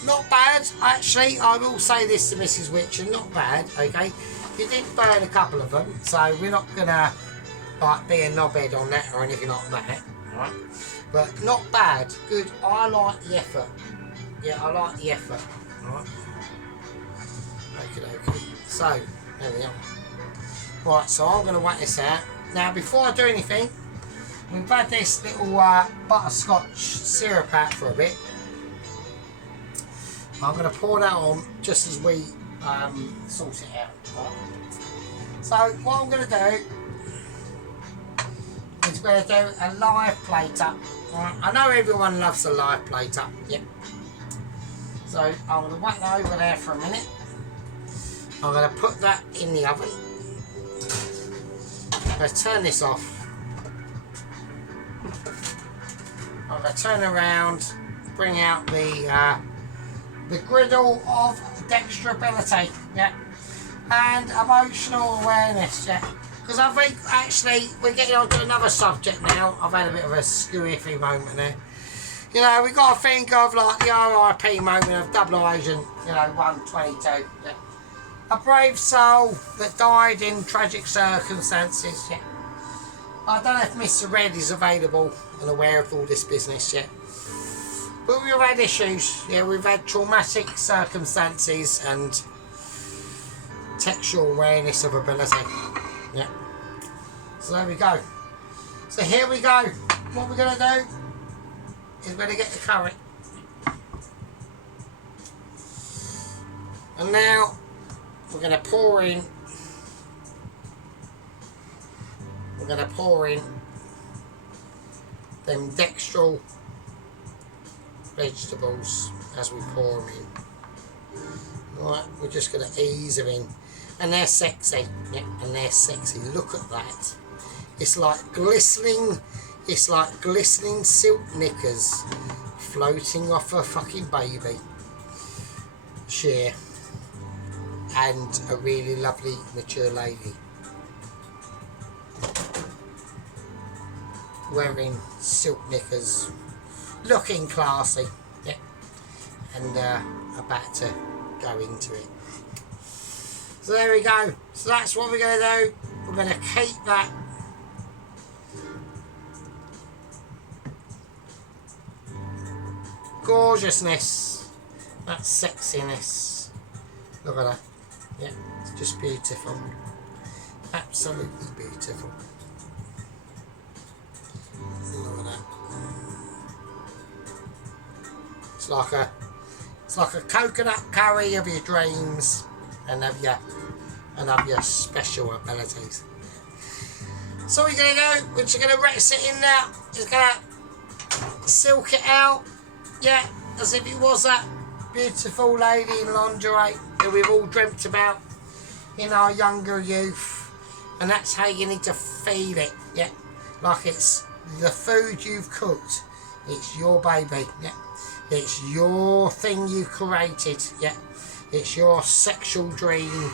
Not bad, actually. I will say this to Mrs. Witcher, not bad, okay. You did burn a couple of them, so we're not gonna like be a knobhead on that or anything like that, right? But not bad, good. I like the effort. Yeah, I like the effort, right? Okay. So there we are. Right, so I'm gonna whack this out. Now, before I do anything, we've had this little butterscotch syrup out for a bit. I'm going to pour that on just as we sort it out. Right? So what I'm going to do is we're going to do a live plate up. Right? I know everyone loves a live plate up. Yep. So I'm going to whack that over there for a minute. I'm going to put that in the oven. I'm going to turn this off. I'm going to turn around, bring out the griddle of dexterability, yeah, and emotional awareness, yeah. Because I think actually we're getting on to another subject now. I've had a bit of a skew-iffy moment there. You know, we've got to think of like the RIP moment of Double Agent, you know, 122. Yeah. A brave soul that died in tragic circumstances, yeah. I don't know if Mr. Red is available and aware of all this business yet. But we've had issues, yeah, we've had traumatic circumstances and textual awareness of ability, yeah. So there we go. So here we go. What we're going to do is we're going to get the curry. And now we're going to pour in them dextral vegetables as we pour them in. Right, we're just going to ease them in. And they're sexy, yeah, and they're sexy. Look at that. It's like glistening silk knickers floating off a fucking baby shear. And a really lovely mature lady wearing silk knickers, looking classy, yeah, and about to go into it. So there we go. So that's what we're going to do. We're going to keep that gorgeousness, that sexiness. Look at that. Yeah, it's just beautiful. Absolutely beautiful. Look at that. It's like a coconut curry of your dreams and of your special abilities. So what you're gonna do, which you're gonna rest it in now, is gonna silk it out, yeah, as if it was that beautiful lady in lingerie that we've all dreamt about in our younger youth. And that's how you need to feed it, yeah, like it's the food you've cooked. It's your baby, yeah. It's your thing you created, yeah. It's your sexual dream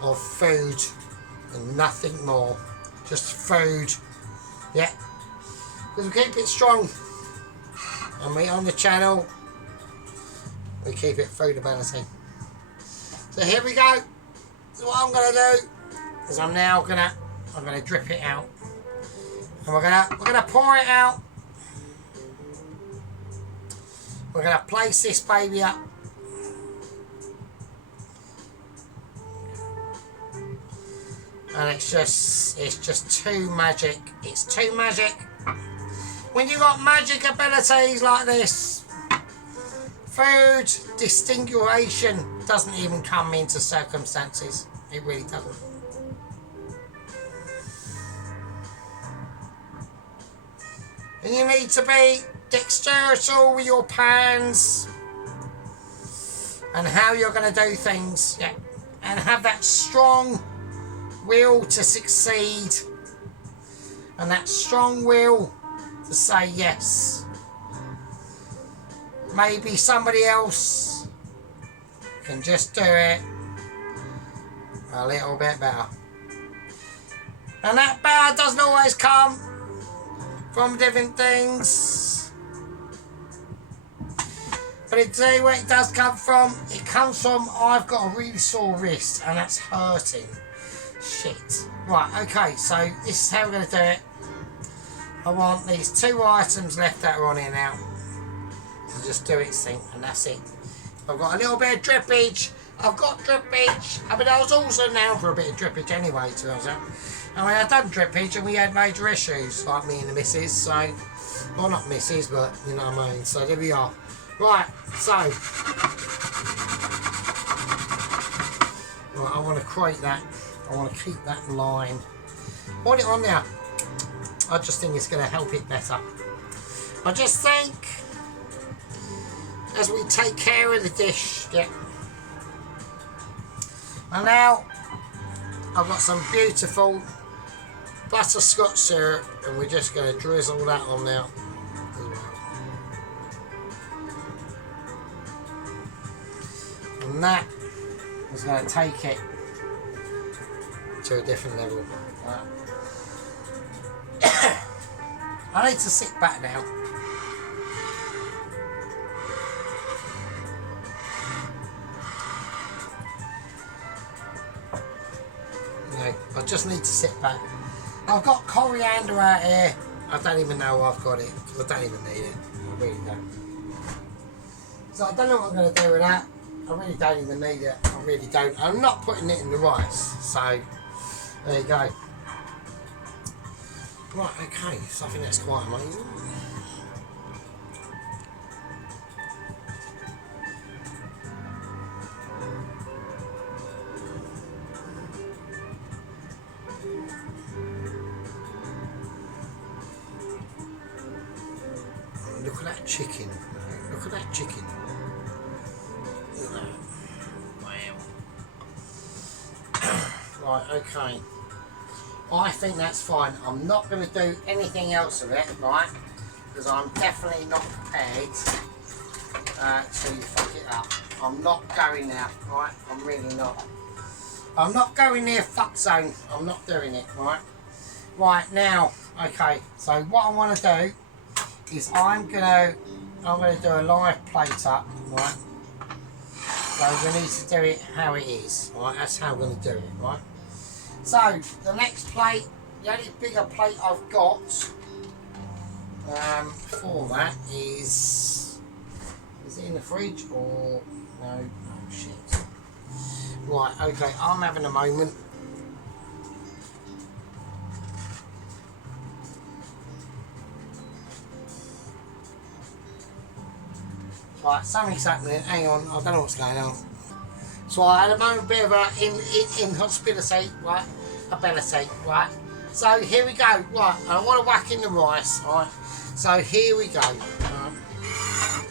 of food and nothing more. Just food, yeah. Because we keep it strong. And we on the channel, we keep it foodability. So here we go. So what I'm gonna do is I'm gonna drip it out. And we're gonna pour it out. We're gonna place this baby up. And it's just too magic. It's too magic. When you got magic abilities like this, food distinguishing doesn't even come into circumstances. It really doesn't. And you need to be dexterous with your pans and how you're going to do things, yeah, and have that strong will to succeed and that strong will to say yes. Maybe somebody else can just do it a little bit better, and that better doesn't always come from different things, but it tell you where it does come from. It comes from I've got a really sore wrist and that's hurting. Shit. Right, okay, so this is how we're going to do it. I want these two items left that are on here now. So just do it, sync, and that's it. I've got a little bit of drippage. I've got drippage. I mean, I was also down for a bit of drippage anyway, to be honest. I mean, I've done drippage and we had major issues, like me and the missus, so... Well, not missus, but, you know what I mean. So, there we are. Right, so... Right, I want to create that. I want to keep that line. Put it on there. I just think it's going to help it better. I just think as we take care of the dish, yeah. And now I've got some beautiful butterscotch syrup, and we're just going to drizzle that on now. And that is going to take it to a different level. I need to sit back now. No, I just need to sit back. I've got coriander out here. I don't even know I've got it because I don't even need it. I really don't. So I don't know what I'm going to do with that. I really don't even need it. I really don't. I'm not putting it in the rice. So there you go. Right, okay, so I think that's quite amazing. Look at that chicken. Look at that chicken. Wow. Right, okay. I think that's fine. I'm not going to do anything else with it, right? Because I'm definitely not prepared to fuck it up. I'm not going there, right? I'm really not. I'm not going near fuck zone. I'm not doing it, right? Right, now, okay. So what I want to do is I'm going to do a live plate up, right? So we need to do it how it is, right? That's how we're going to do it, right? So, the next plate, the only bigger plate I've got for that is it in the fridge or no? Oh shit. Right, okay, I'm having a moment. Right, something's happening. Hang on, I don't know what's going on. So I had a moment, bit of a inhospitality, right? Ability, right? So here we go. Right, I want to whack in the rice, right? So here we go. Right.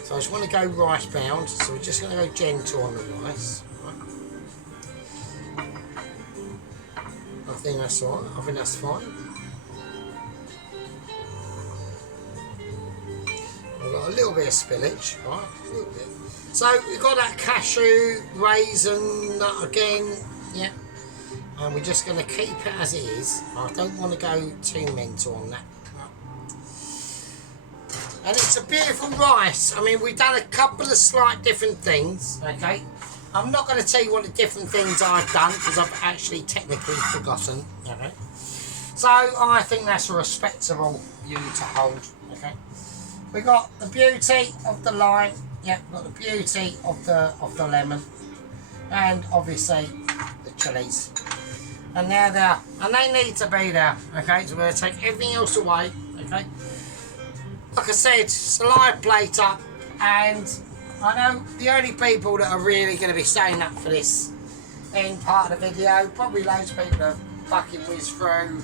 So I just want to go rice bound. So we're just going to go gentle on the rice. Right. I think that's all right. I think that's fine. We've got a little bit of spillage, right? A little bit. So we've got that cashew, raisin, nut again, yeah. And we're just going to keep it as it is. I don't want to go too mental on that. And it's a beautiful rice. I mean, we've done a couple of slight different things, okay? I'm not going to tell you what the different things I've done because I've actually technically forgotten, okay? So I think that's a respectable view to hold, okay? We've got the beauty of the lime, yeah, we've got the beauty of the lemon, and obviously the chilies. And now they're, and they need to be there, okay? So we're going to take everything else away, okay? Like I said, it's a live plate up, and I know the only people that are really going to be staying up for this in part of the video, probably loads of people that fucking whizzed through,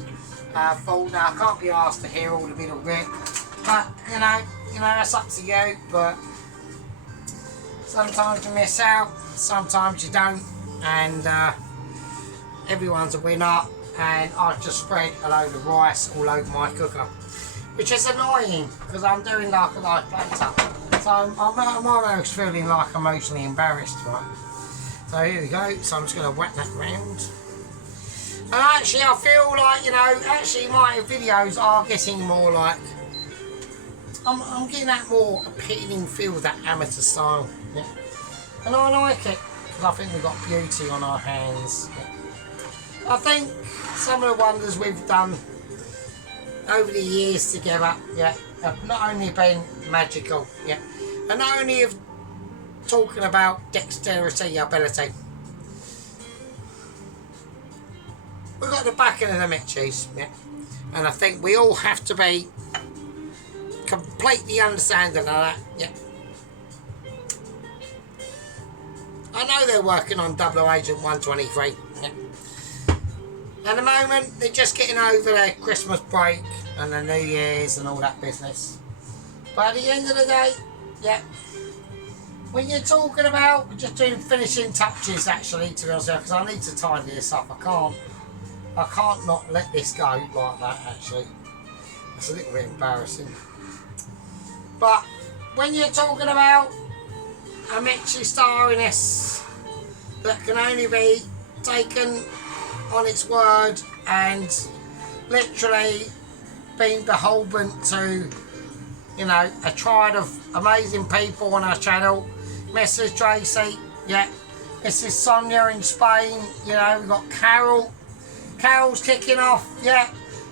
thought, now I can't be asked to hear all the middle bit, but you know, that's up to you. But sometimes you miss out, sometimes you don't, and everyone's a winner. And I've just spread a load of rice all over my cooker, which is annoying because I'm doing like a live plate up. So I'm almost feeling like emotionally embarrassed, right? So here we go. So I'm just going to whack that round. And actually I feel like, you know, actually my videos are getting more like, I'm getting that more appealing feel, that amateur style. Yeah. And I like it because I think we've got beauty on our hands. Yeah. I think some of the wonders we've done over the years together, yeah, have not only been magical, yeah, and not only of talking about dexterity, ability. We've got the backing of the Mitchies, yeah, and I think we all have to be completely understanding of that, yeah. I know they're working on Double Agent 123, yeah. At the moment, they're just getting over their Christmas break and the New Year's and all that business. But at the end of the day, yeah, when you're talking about, we're just doing finishing touches actually, to be honest, because I need to tidy this up. I can't not let this go like that actually. It's a little bit embarrassing. But when you're talking about a Mitchie starriness that can only be taken on its word and literally being beholden to, you know, a tribe of amazing people on our channel. Mrs. Tracy, yeah, Mrs. Sonia in Spain, you know, we've got Carol. Carol's kicking off, yeah.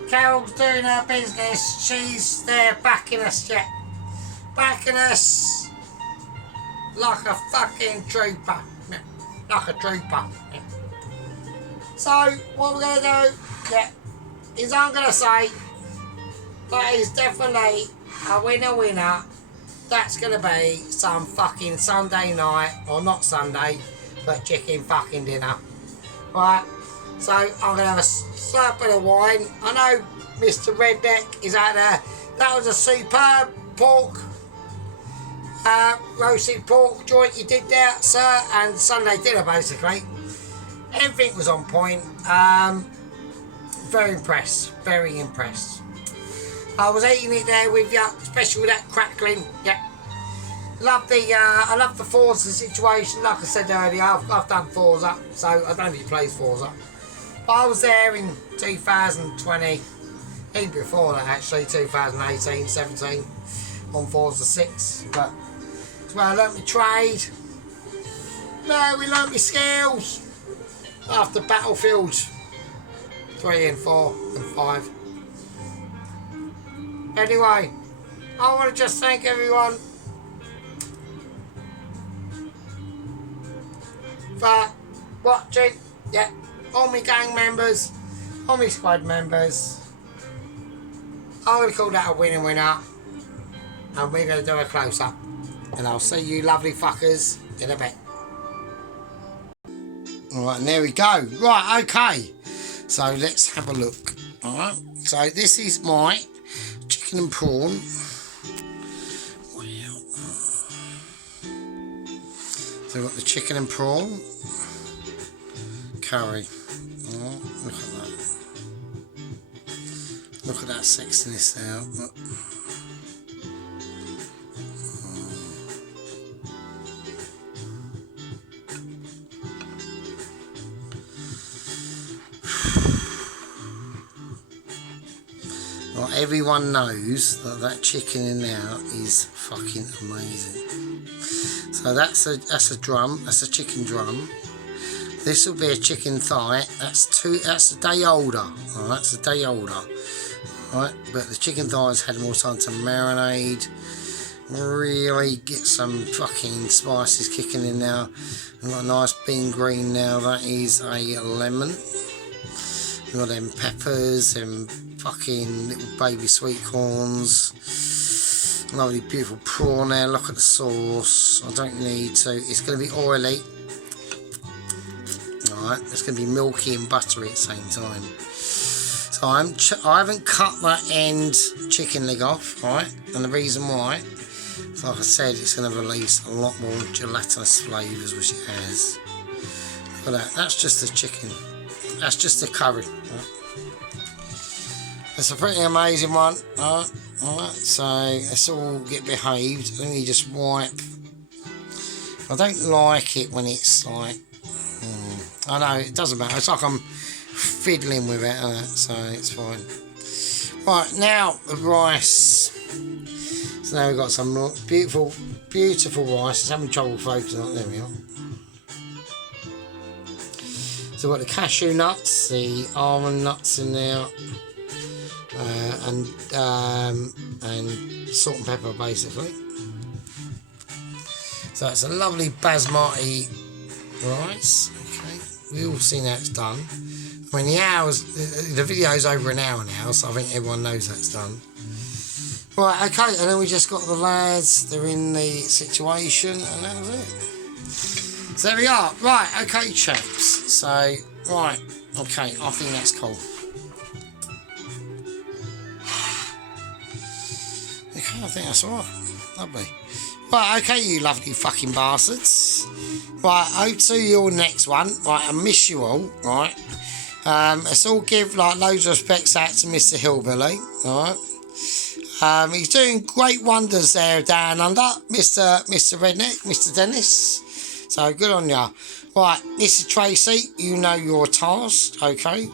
Carol's doing her business. She's there backing us, yeah. Backing us like a fucking trooper, yeah. Like a trooper, yeah. So, what we're going to do, yeah, is I'm going to say that is definitely a winner. That's going to be some fucking Sunday night, or not Sunday, but chicken fucking dinner. Right, so I'm going to have a slurp of the wine. I know Mr. Redneck is out there. That was a superb pork, roasted pork joint you did there, sir, and Sunday dinner basically. Everything was on point. Very impressed. Very impressed. I was eating it there with you, especially with that crackling. Yeah. Love the I love the Forza situation. Like I said earlier, I've done Forza, so I don't know if he plays Forza. But I was there in 2020, even before that actually, 2018, 17, on Forza 6. But it's where I learnt my trade. No, we learnt my skills. After Battlefield 3 and 4 and 5. Anyway, I want to just thank everyone for watching. Yeah, all my gang members, all my squad members. I'm going to call that a winner. And we're going to do a close-up. And I'll see you lovely fuckers in a bit. Alright, and there we go. Right, okay. So let's have a look. Alright, so this is my chicken and prawn. So we've got the chicken and prawn curry. Oh, look at that. Look at that sexiness there. Look. Well, everyone knows that that chicken in there is fucking amazing. So that's a drum. That's a chicken drum. This will be a chicken thigh. That's a day older. Oh, that's a day older. Right, but the chicken thighs had more time to marinate. Really get some fucking spices kicking in now. We've got a nice bean green now. That is a lemon. We've got them peppers, them fucking little baby sweet corns. Lovely beautiful prawn there. Look at the sauce. I don't need to. It's going to be oily. Alright, it's going to be milky and buttery at the same time. So I haven't cut that end chicken leg off, right? And the reason why, so like I said, it's going to release a lot more gelatinous flavours, which it has. Look at that. That's just the chicken. That's just the curry. Right? It's a pretty amazing one. Alright, so let's all get behaved. Let me just wipe. I don't like it when it's like. I know it doesn't matter. It's like I'm fiddling with it, so it's fine. Right, now the rice. So now we've got some beautiful rice. It's having trouble focusing on it. There we are. So we've got the cashew nuts, the almond nuts in there, and salt and pepper basically. So it's a lovely basmati rice. Okay, we've all seen how it's done. I mean, the video's over an hour now, so I think everyone knows that's done. Right, okay, and then we just got the lads. They're in the situation, and that was it. So there we are. Right, okay, chaps. So, right, okay, I think that's cool. Okay, I think that's alright. Lovely. Right, okay, you lovely fucking bastards. Right, over to your next one. Right, I miss you all, right? Let's all give like loads of respects out to Mr. Hillbilly, alright? He's doing great wonders there down under, Mr. Redneck, Mr. Dennis. So good on ya. Right, this is Tracy. You know your task, okay?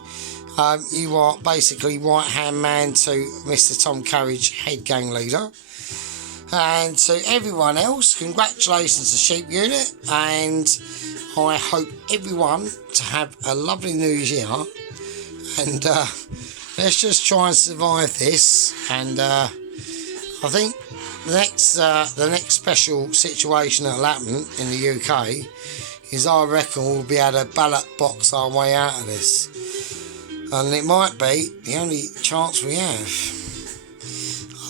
You are basically right hand man to Mr. Tom Courage, head gang leader. And to everyone else, congratulations to Sheep Unit, and I hope everyone to have a lovely New Year. And let's just try and survive this. And I think the next special situation that'll happen in the UK is I reckon we'll be able to ballot box our way out of this. And it might be the only chance we have.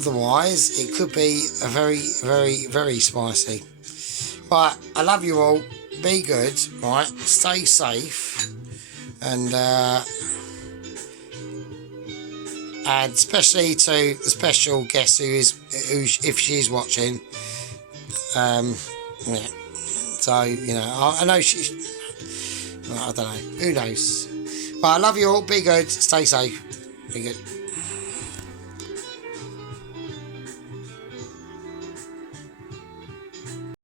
Otherwise, it could be a very, very, very spicy. Right, I love you all. Be good, right? Stay safe. And especially to the special guest who if she's watching. Yeah. So, you know, I know she's... I don't know. Who knows? But I love you all. Be good. Stay safe. Be good.